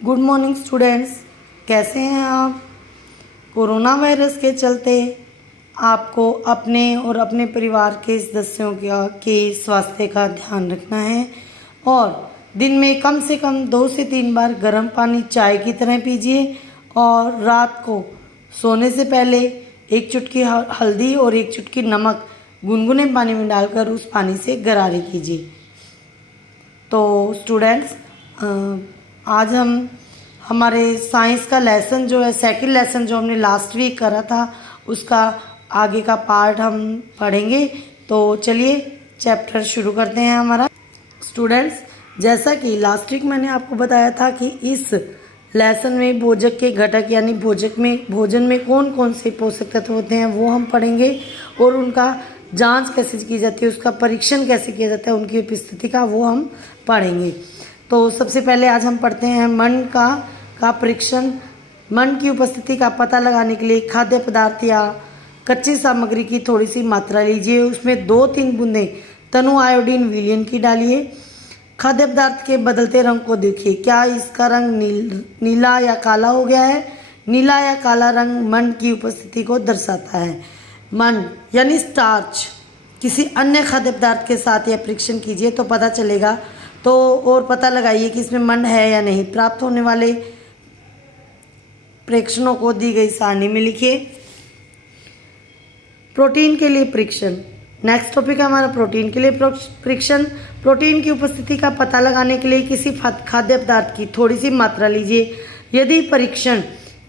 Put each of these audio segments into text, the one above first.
Good morning students, कैसे हैं आप। कोरोना वायरस के चलते आपको अपने और अपने परिवार के सदस्यों के स्वास्थ्य का ध्यान रखना है और दिन में कम से कम 2 से 3 बार गर्म पानी चाय की तरह पीजिए और रात को सोने से पहले 1 चुटकी हल्दी और 1 चुटकी नमक गुनगुने पानी में डालकर उस पानी से गरारे कीजिए। तो स्टूडेंट्स, आज हम हमारे साइंस का लेसन जो है, सेकंड लेसन जो हमने लास्ट वीक करा था, उसका आगे का पार्ट हम पढ़ेंगे। तो चलिए चैप्टर शुरू करते हैं हमारा। स्टूडेंट्स, जैसा कि लास्ट वीक मैंने आपको बताया था कि इस लेसन में भोजक के घटक यानी भोजन में कौन कौन से पोषक तत्व होते हैं वो हम पढ़ेंगे और उनका जांच कैसे की जाती है, उसका परीक्षण कैसे किया जाता है, उनकी उपस्थिति का वो हम पढ़ेंगे। तो सबसे पहले आज हम पढ़ते हैं मन का परीक्षण। मन की उपस्थिति का पता लगाने के लिए खाद्य पदार्थ या कच्ची सामग्री की थोड़ी सी मात्रा लीजिए, उसमें 2-3 बूंदें तनु आयोडीन विलयन की डालिए। खाद्य पदार्थ के बदलते रंग को देखिए, क्या इसका रंग नीला या काला हो गया है। नीला या काला रंग मन की उपस्थिति को दर्शाता है। मन यानी स्टार्च किसी अन्य खाद्य पदार्थ के साथ यह परीक्षण कीजिए तो पता चलेगा। तो और पता लगाइए कि इसमें मन है या नहीं। प्राप्त होने वाले प्रेक्षणों को दी गई सारणी में लिखिए। प्रोटीन के लिए परीक्षण, नेक्स्ट टॉपिक है हमारा प्रोटीन के लिए परीक्षण। प्रोटीन की उपस्थिति का पता लगाने के लिए किसी खाद्य पदार्थ की थोड़ी सी मात्रा लीजिए। यदि परीक्षण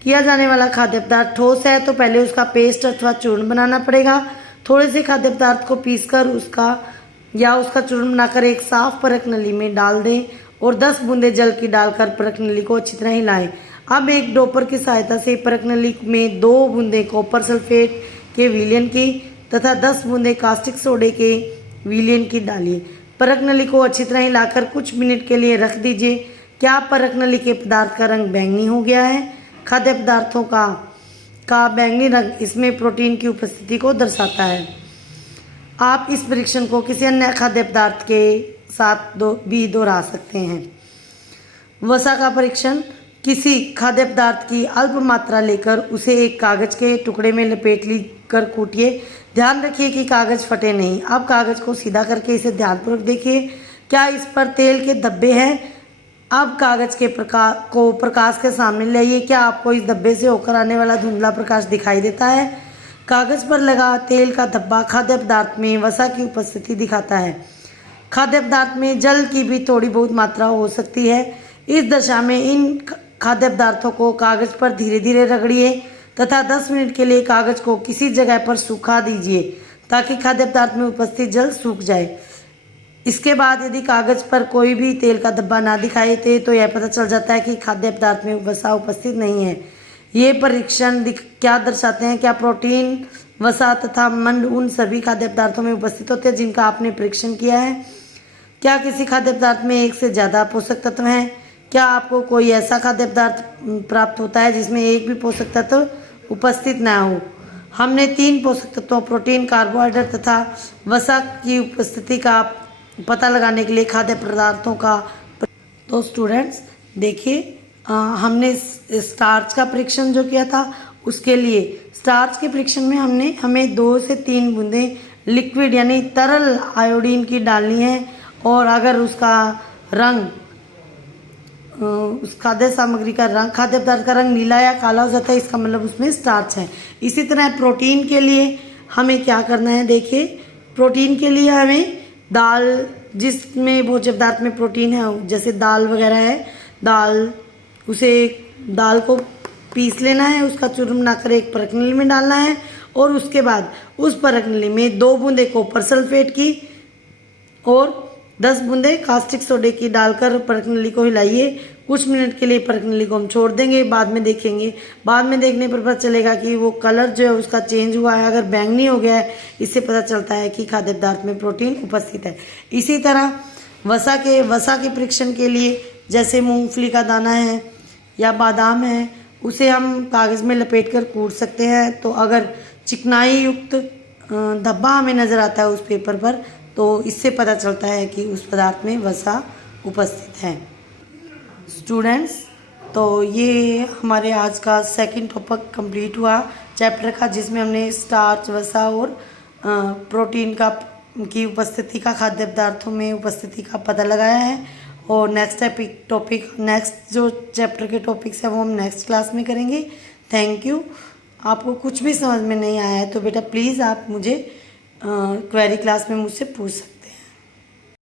किया जाने वाला खाद्य पदार्थ ठोस है तो पहले उसका पेस्ट अथवा चूर्ण बनाना पड़ेगा। थोड़े से खाद्य पदार्थ को पीसकर उसका चूर्ण बनाकर एक साफ परख नली में डाल दें और 10 बूंदे जल की डालकर परख नली को अच्छी तरह हिलाएं। अब एक डोपर की सहायता से परख नली में 2 बूंदे कॉपर सल्फेट के विलयन की तथा 10 बूंदे कास्टिक सोडे के विलयन की डालिए। परख नली को अच्छी तरह हिलाकर कुछ मिनट के लिए रख दीजिए। क्या परख नली के पदार्थ का रंग बैंगनी हो गया है। खाद्य पदार्थों का बैंगनी रंग इसमें प्रोटीन की उपस्थिति को दर्शाता है। आप इस परीक्षण को किसी अन्य खाद्य पदार्थ के साथ भी दोहरा सकते हैं। वसा का परीक्षण, किसी खाद्य पदार्थ की अल्प मात्रा लेकर उसे एक कागज के टुकड़े में लपेट कर कूटिए। ध्यान रखिए कि कागज फटे नहीं। अब कागज को सीधा करके इसे ध्यानपूर्वक देखिए, क्या इस पर तेल के धब्बे हैं। अब कागज के प्रकाश के सामने लाइए। क्या आपको इस धब्बे से होकर आने वाला धुंधला प्रकाश दिखाई देता है। कागज पर लगा तेल का धब्बा खाद्य पदार्थ में वसा की उपस्थिति दिखाता है। खाद्य पदार्थ में जल की भी थोड़ी बहुत मात्रा हो सकती है। इस दशा में इन खाद्य पदार्थों को कागज पर धीरे धीरे रगड़िए तथा 10 मिनट के लिए कागज को किसी जगह पर सूखा दीजिए ताकि खाद्य पदार्थ में उपस्थित जल सूख जाए। इसके बाद यदि कागज पर कोई भी तेल का धब्बा ना दिखाई दे तो यह पता चल जाता है कि खाद्य पदार्थ में वसा उपस्थित नहीं है। ये परीक्षण क्या दर्शाते हैं, क्या प्रोटीन, वसा तथा मंड उन सभी खाद्य पदार्थों में उपस्थित होते हैं जिनका आपने परीक्षण किया है। क्या किसी खाद्य पदार्थ में एक से ज़्यादा पोषक तत्व हैं। क्या आपको कोई ऐसा खाद्य पदार्थ प्राप्त होता है जिसमें एक भी पोषक तत्व उपस्थित ना हो। हमने 3 पोषक तत्वों प्रोटीन, कार्बोहाइड्रेट तथा वसा की उपस्थिति का पता लगाने के लिए खाद्य पदार्थों का। तो स्टूडेंट्स देखिए, हमने स्टार्च का परीक्षण जो किया था उसके लिए स्टार्च के परीक्षण में हमें 2 से 3 बूंदें लिक्विड यानी तरल आयोडीन की डालनी है और अगर उसका रंग उस खाद्य पदार्थ का रंग नीला या काला हो जाता है, इसका मतलब उसमें स्टार्च है। इसी तरह प्रोटीन के लिए हमें क्या करना है, देखिए प्रोटीन के लिए हमें दाल, जिसमें भोज्य पदार्थ में प्रोटीन है जैसे दाल वगैरह है, दाल को पीस लेना है, उसका चूर्ण बनाकर एक परख नली में डालना है और उसके बाद उस परख नली में 2 बूंदे कॉपर सल्फेट की और 10 बूंदे कास्टिक सोडे की डालकर परख नली को हिलाइए। कुछ मिनट के लिए परख नली को हम छोड़ देंगे, बाद में देखेंगे। बाद में देखने पर पता चलेगा कि वो कलर जो है उसका चेंज हुआ है, अगर बैंगनी हो गया है इससे पता चलता है कि खाद्य पदार्थ में प्रोटीन उपस्थित है। इसी तरह वसा के परीक्षण के लिए जैसे मूंगफली का दाना है या बादाम है, उसे हम कागज़ में लपेट कर कूट सकते हैं। तो अगर चिकनाई युक्त धब्बा हमें नज़र आता है उस पेपर पर तो इससे पता चलता है कि उस पदार्थ में वसा उपस्थित है। स्टूडेंट्स, तो ये हमारे आज का सेकंड टॉपिक कंप्लीट हुआ चैप्टर का, जिसमें हमने स्टार्च, वसा और प्रोटीन का की उपस्थिति का, खाद्य पदार्थों में उपस्थिति का पता लगाया है। और नेक्स्ट जो चैप्टर के टॉपिक्स हैं वो हम नेक्स्ट क्लास में करेंगे। Thank you. आपको कुछ भी समझ में नहीं आया है तो बेटा प्लीज़ आप मुझे क्वेरी क्लास में मुझसे पूछ सकते हैं।